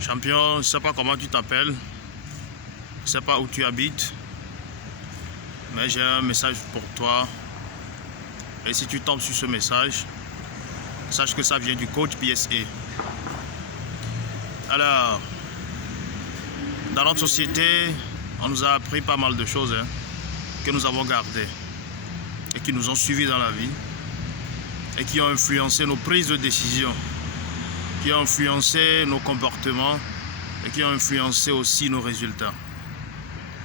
Champion, je ne sais pas comment tu t'appelles, je ne sais pas où tu habites, mais j'ai un message pour toi. Et si tu tombes sur ce message, sache que ça vient du coach BSA. Alors, dans notre société, on nous a appris pas mal de choses que nous avons gardées et qui nous ont suivis dans la vie et qui ont influencé nos prises de décision, qui ont influencé nos comportements et qui ont influencé aussi nos résultats.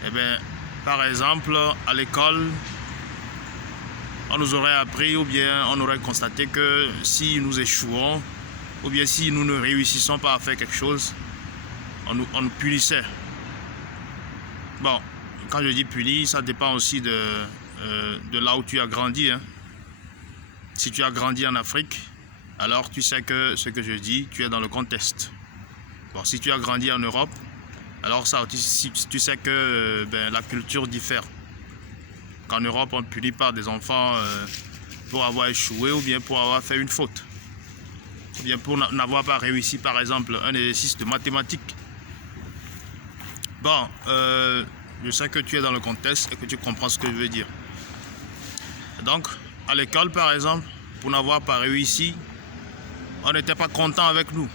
Eh bien, par exemple, à l'école, on nous aurait appris ou bien on aurait constaté que si nous échouons ou bien si nous ne réussissons pas à faire quelque chose, on nous punissait. Bon, quand je dis puni, ça dépend aussi de là où tu as grandi. Si tu as grandi en Afrique, alors tu sais que ce que je dis, tu es dans le contexte. Bon, si tu as grandi en Europe, alors ça, tu sais que la culture diffère. Qu'en Europe, on ne punit pas des enfants pour avoir échoué ou bien pour avoir fait une faute. Ou bien pour n'avoir pas réussi, par exemple, un exercice de mathématiques. Bon, je sais que tu es dans le contexte et que tu comprends ce que je veux dire. Donc, à l'école, par exemple, pour n'avoir pas réussi, on n'était pas content avec nous.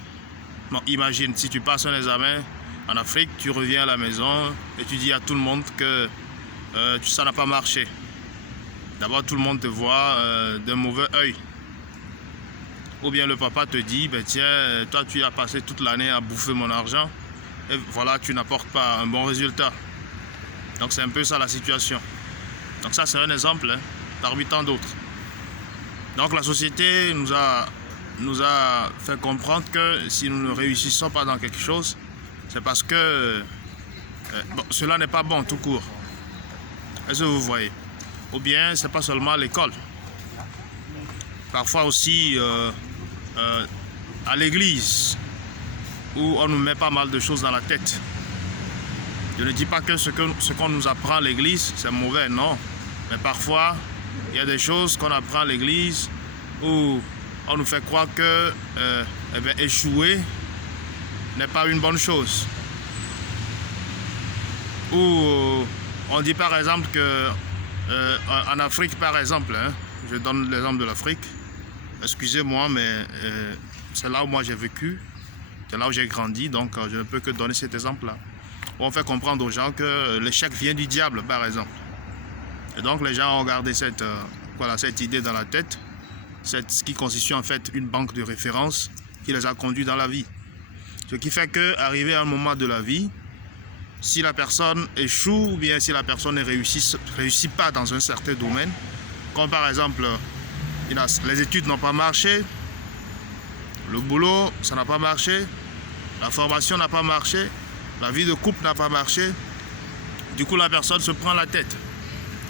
Bon, imagine, si tu passes un examen en Afrique, tu reviens à la maison et tu dis à tout le monde que ça n'a pas marché. D'abord, tout le monde te voit d'un mauvais œil. Ou bien le papa te dit, tiens, toi tu as passé toute l'année à bouffer mon argent et voilà, tu n'apportes pas un bon résultat. Donc c'est un peu ça la situation. Donc ça c'est un exemple parmi tant d'autres. Donc la société nous a fait comprendre que si nous ne réussissons pas dans quelque chose, c'est parce que cela n'est pas bon tout court. Est-ce que vous voyez? Ou bien c'est pas seulement à l'école. Parfois aussi à l'église, où on nous met pas mal de choses dans la tête. Je ne dis pas que ce qu'on nous apprend à l'église, c'est mauvais, non. Mais parfois, il y a des choses qu'on apprend à l'église où on nous fait croire que échouer n'est pas une bonne chose. Ou on dit par exemple que en Afrique, par exemple, je donne l'exemple de l'Afrique, excusez-moi, mais c'est là où moi j'ai vécu, c'est là où j'ai grandi, donc je ne peux que donner cet exemple-là. On fait comprendre aux gens que l'échec vient du diable, par exemple. Et donc les gens ont gardé cette idée dans la tête, ce qui constitue en fait une banque de référence qui les a conduits dans la vie. Ce qui fait qu'arrivé à un moment de la vie, si la personne échoue ou bien si la personne ne réussit pas dans un certain domaine, comme par exemple les études n'ont pas marché, le boulot ça n'a pas marché, la formation n'a pas marché, la vie de couple n'a pas marché, du coup la personne se prend la tête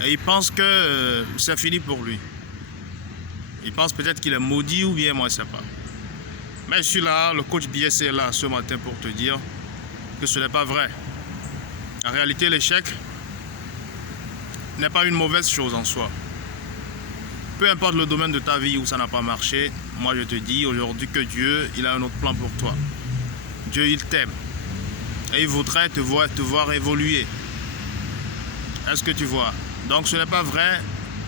et il pense que c'est fini pour lui. Il pense peut-être qu'il est maudit ou bien moi je ne sais pas. Mais je suis là, le coach BSA est là ce matin pour te dire que ce n'est pas vrai. En réalité, l'échec n'est pas une mauvaise chose en soi. Peu importe le domaine de ta vie où ça n'a pas marché, moi je te dis aujourd'hui que Dieu, il a un autre plan pour toi. Dieu, il t'aime. Et il voudrait te voir évoluer. Est-ce que tu vois? Donc ce n'est pas vrai,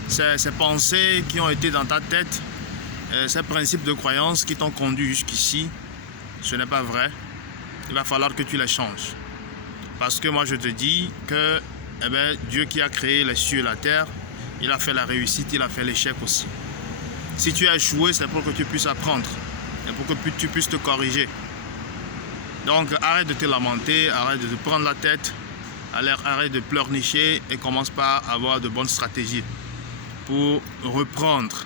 ces pensées qui ont été dans ta tête, ces principes de croyance qui t'ont conduit jusqu'ici, ce n'est pas vrai. Il va falloir que tu les changes. Parce que moi je te dis que Dieu qui a créé les cieux et la terre, il a fait la réussite, il a fait l'échec aussi. Si tu as échoué, c'est pour que tu puisses apprendre et pour que tu puisses te corriger. Donc arrête de te lamenter, arrête de te prendre la tête, arrête de pleurnicher et commence par avoir de bonnes stratégies pour reprendre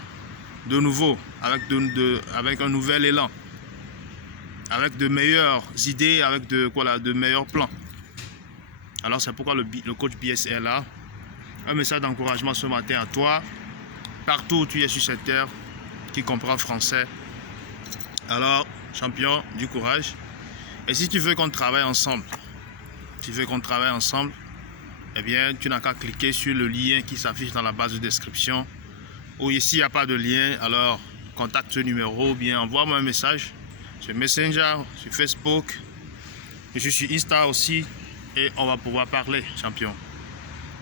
de nouveau avec un nouvel élan, avec de meilleures idées, avec de meilleurs plans. Alors c'est pourquoi le coach BSA est là. Un message d'encouragement ce matin à toi, partout où tu es sur cette terre, qui comprend français. Alors, champion, du courage. Et si tu veux qu'on travaille ensemble, eh bien, tu n'as qu'à cliquer sur le lien qui s'affiche dans la barre de description. Ou ici, il n'y a pas de lien, alors contacte ce numéro ou bien envoie-moi un message sur Messenger, sur Facebook, Je suis Insta aussi et on va pouvoir parler, champion.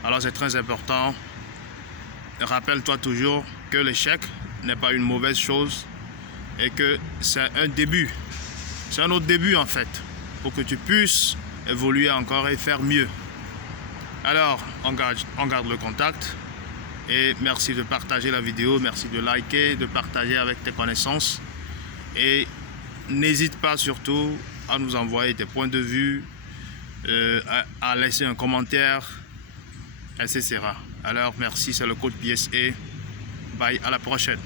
Alors c'est très important. Rappelle-toi toujours que l'échec n'est pas une mauvaise chose et que c'est un début. C'est un autre début en fait, pour que tu puisses évoluer encore et faire mieux. Alors, on garde le contact et merci de partager la vidéo, merci de liker, de partager avec tes connaissances et n'hésite pas surtout à nous envoyer tes points de vue, à laisser un commentaire, etc. Alors merci, c'est le coach BSA. Bye, à la prochaine.